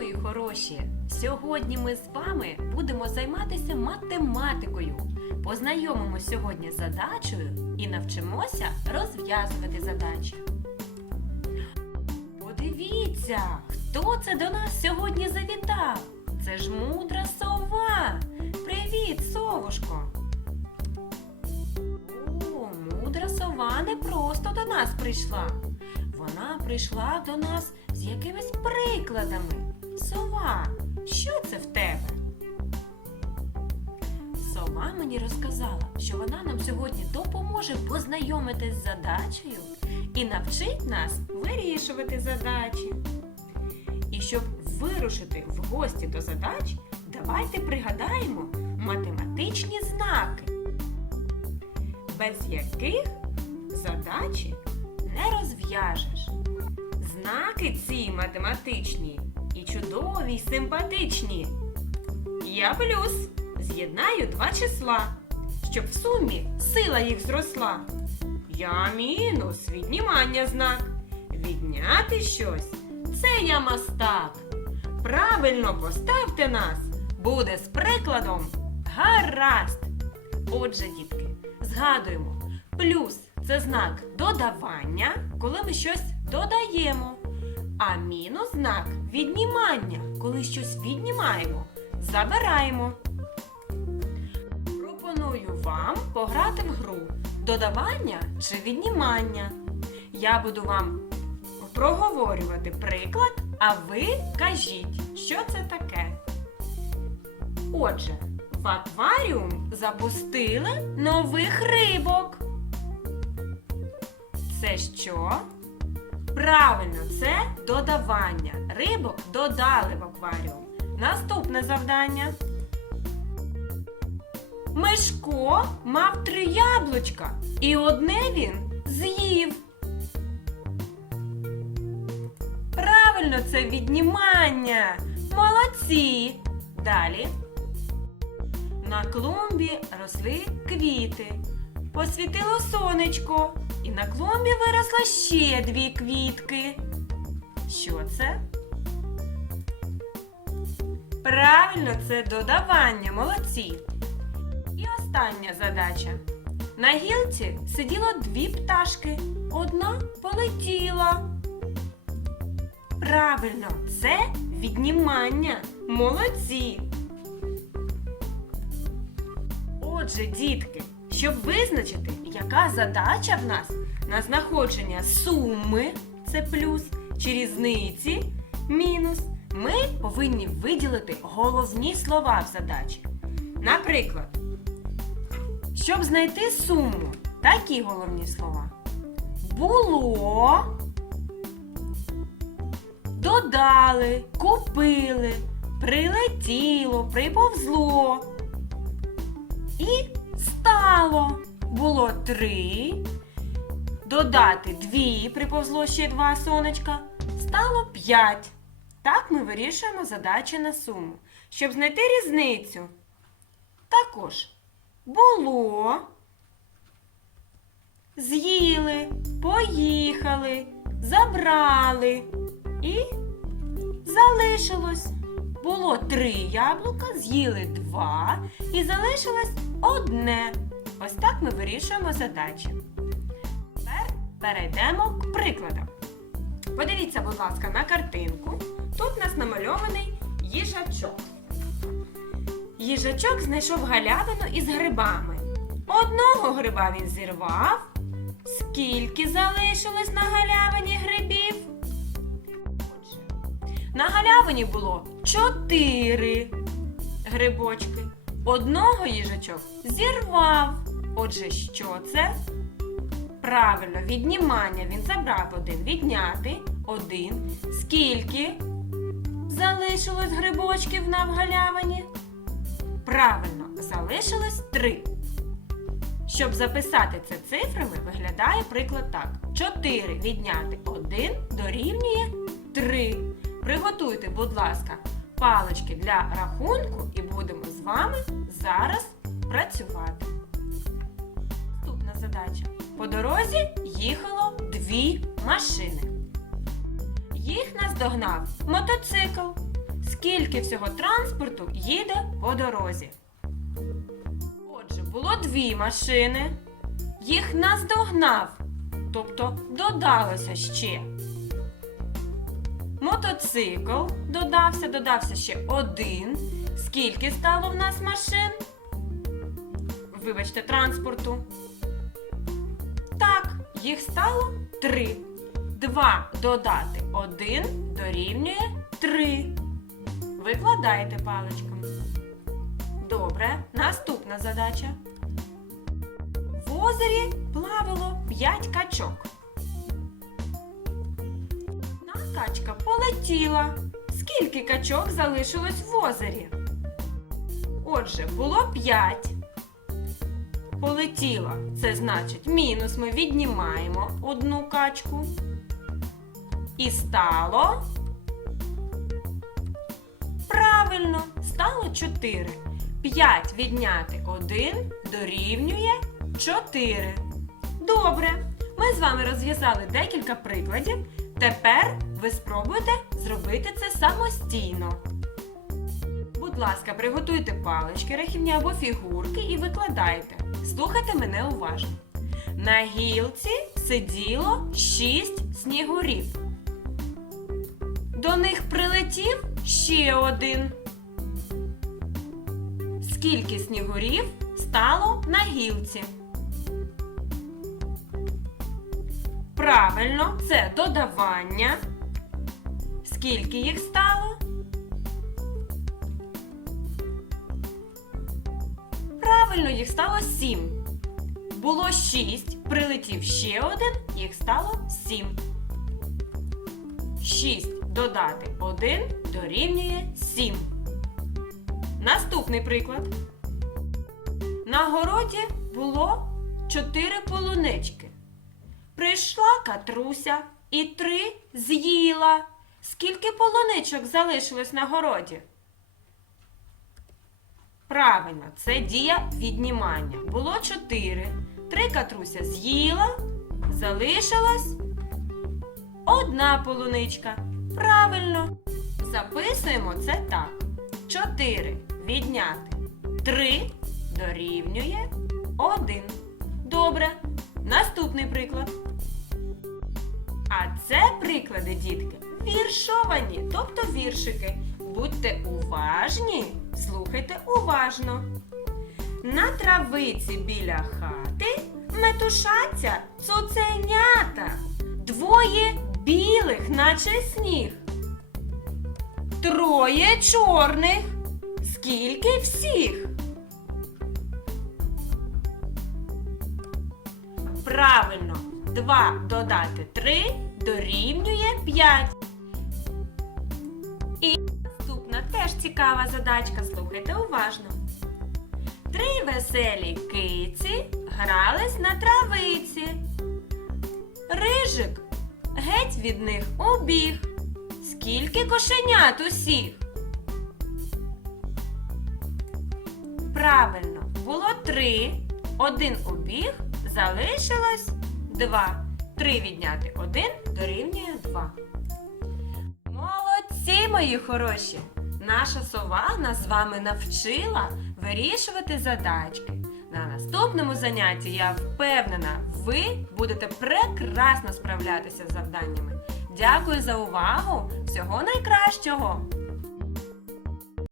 мої хороші! Сьогодні ми з вами будемо займатися математикою. Познайомимось сьогодні задачею і навчимося розв'язувати задачі. Подивіться, хто це до нас сьогодні завітав? Це ж мудра сова. Привіт, совушко. О, мудра сова не просто до нас прийшла. Вона прийшла до нас з якимись прикладами. Сова, що це в тебе? Сова мені розказала, що вона нам сьогодні допоможе познайомитись з задачею і навчить нас вирішувати задачі. І щоб вирушити в гості до задач, давайте пригадаємо математичні знаки, без яких задачі не розв'яжеш. Знаки ці математичні і чудові, й симпатичні. Я плюс з'єднаю два числа, щоб в сумі сила їх зросла. Я мінус віднімання знак. Відняти щось це я мастак. Правильно поставте нас, буде з прикладом гаразд. Отже, дітки, згадуємо, плюс це знак додавання, коли ми щось додаємо. А мінус знак віднімання, коли щось віднімаємо, забираємо. Пропоную вам пограти в гру додавання чи віднімання. Я буду вам проговорювати приклад, а ви кажіть, що це таке. Отже, в акваріум запустили нових рибок. Це що? Правильно, це додавання. Рибок додали в акваріум. Наступне завдання. Мишко мав три яблучка, і одне він з'їв. Правильно, це віднімання. Молодці. Далі. На клумбі росли квіти. Посвітило сонечко, і на клумбі виросла ще дві квітки. Що це? Правильно, це додавання. Молодці. І остання задача. На гілці сиділо дві пташки. Одна полетіла. Правильно, це віднімання. Молодці. Отже, дітки, щоб визначити, яка задача в нас на знаходження суми це плюс чи різниці мінус, ми повинні виділити головні слова в задачі. Наприклад, щоб знайти суму, такі головні слова. Було, додали, купили, прилетіло, приповзло. І стало. Було три. Додати дві, приповзло ще два сонечка. Стало п'ять. Так ми вирішуємо задачі на суму. Щоб знайти різницю. Також було. З'їли, поїхали, забрали і залишилось. Було три яблука, з'їли два і залишилось одне. Ось так ми вирішуємо задачі. Тепер перейдемо к прикладам. Подивіться, будь ласка, на картинку. Тут у нас намальований їжачок. Їжачок знайшов галявину із грибами. Одного гриба він зірвав. Скільки залишилось на галявині грибів? На галявині було чотири грибочки. Одного їжачок зірвав. Отже, що це? Правильно, віднімання. Він забрав один. Відняти один. Скільки залишилось грибочків на галявині? Правильно, залишилось три. Щоб записати це цифрами, виглядає приклад так. 4 відняти 1 дорівнює 3. Приготуйте, будь ласка, палички для рахунку і будемо з вами зараз працювати. Наступна задача. По дорозі їхало дві машини. Їх наздогнав мотоцикл. скільки всього транспорту їде по дорозі. Отже, було дві машини. Їх наздогнав, тобто додалося ще. Мотоцикл додався, додався ще один. Скільки стало в нас машин? Вибачте, транспорту. Так, їх стало три. Два додати один дорівнює три. Викладайте паличками. Добре, наступна задача. В озері плавало 5 качок. Качка полетіла. Скільки качок залишилось в озері? Отже, було 5. Полетіла. Це значить мінус ми віднімаємо одну качку. І стало. Правильно, стало 4. 5 відняти 1 дорівнює 4. Добре. Ми з вами розв'язали декілька прикладів. Тепер ви спробуйте зробити це самостійно. Будь ласка, приготуйте палички, рахівні або фігурки і викладайте. Слухайте мене уважно. На гілці сиділо шість снігурів. До них прилетів ще один. Скільки снігурів стало на гілці? Правильно, це додавання. Скільки їх стало? Правильно, їх стало сім. Було шість, прилетів ще один, їх стало сім. Шість додати один дорівнює сім. Наступний приклад. На городі було чотири полунички. Прийшла катруся і три з'їла. Скільки полуничок залишилось на городі? Правильно, це дія віднімання. Було чотири. Три катруся з'їла, залишилась одна полуничка. Правильно. Записуємо це так. 4 відняти 3 дорівнює 1. Віршовані, тобто віршики. Будьте уважні, слухайте уважно. На травиці біля хати метушаться цуценята. Двоє білих, наче сніг. Троє чорних. Скільки всіх? Правильно, 2 додати 3 дорівнює 5. І наступна теж цікава задачка. Слухайте уважно. Три веселі киці грались на травиці. Рижик геть від них убіг. Скільки кошенят усіх? Правильно, було три. Один убіг, залишилось два. Три відняти один дорівнює два. Молодці, мої хороші! Наша сова нас з вами навчила вирішувати задачки. На наступному занятті я впевнена, ви будете прекрасно справлятися з завданнями. Дякую за увагу! Всього найкращого!